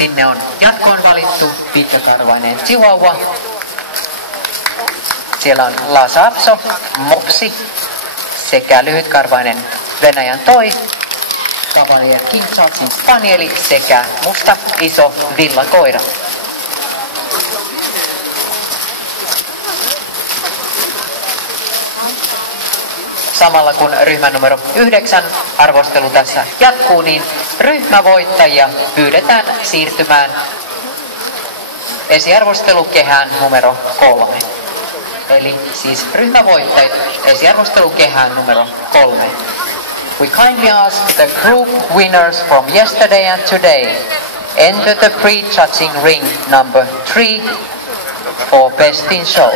Sinne on jatkoon valittu pitkäkarvainen chihuahua. Siellä on Lhasa Apso, mopsi sekä lyhytkarvainen Venäjän toi, Cavalier King Charlesin spanieli sekä musta iso villakoira. Samalla kun ryhmän numero 9 arvostelu tässä jatkuu, niin ryhmävoittajia pyydetään siirtymään esiarvostelukehään numero 3. Eli siis ryhmävoittajat esiarvostelukehään numero 3. We kindly ask the group winners from yesterday and today enter the pre-judging ring number 3 for Best in Show.